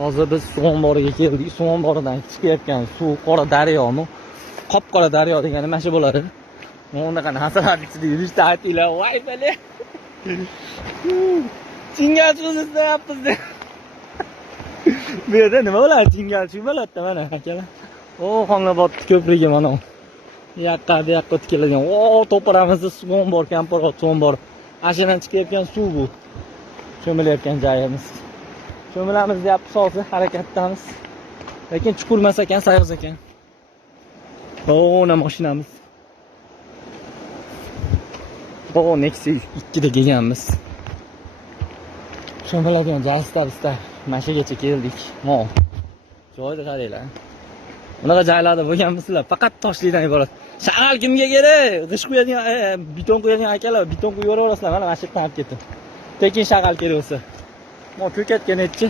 Hozir biz suv omboriga keldik. Suv omboridan chiqayotgan suv qora daryoni, qop-qora daryo degani mana shu bo'ladi. Unaqa narsalar ichida yurishni aytinglar, voy bale. Chingal suvni istayapmiz deb. Bu yerda nima bo'ladi? Chingal suv bo'ladi mana akalar. O, Xonobod ko'prigi mana. Bu yoqqa o'tib keladigan. O, to'piramizda suv ombor, kampirot suv ombor. Ashinadan chiqayotgan suv bu. Cho'milayotgan joyimiz. Cho'milamiz deyapmiz hozir, harakatdamiz. Lekin chuqurmas ekan, sayoz ekan. O, na mashinamiz. O, Nexia 2 da kelganmiz. Cho'miladigan joyda mana shu yergacha keldik. Mo. Joyda qaranglar. Bunaqa joylarda bo'lganmisizlar? Faqat toshlikdan iborat. Shag'al kimga kerak? G'ish qo'yadigan, beton qo'yadigan akalar, beton qo'yib yuborasizlar. Mana shu yerdan olib ketdim. Tekin shag'al kerak bo'lsa. Mo ko'katga netchi?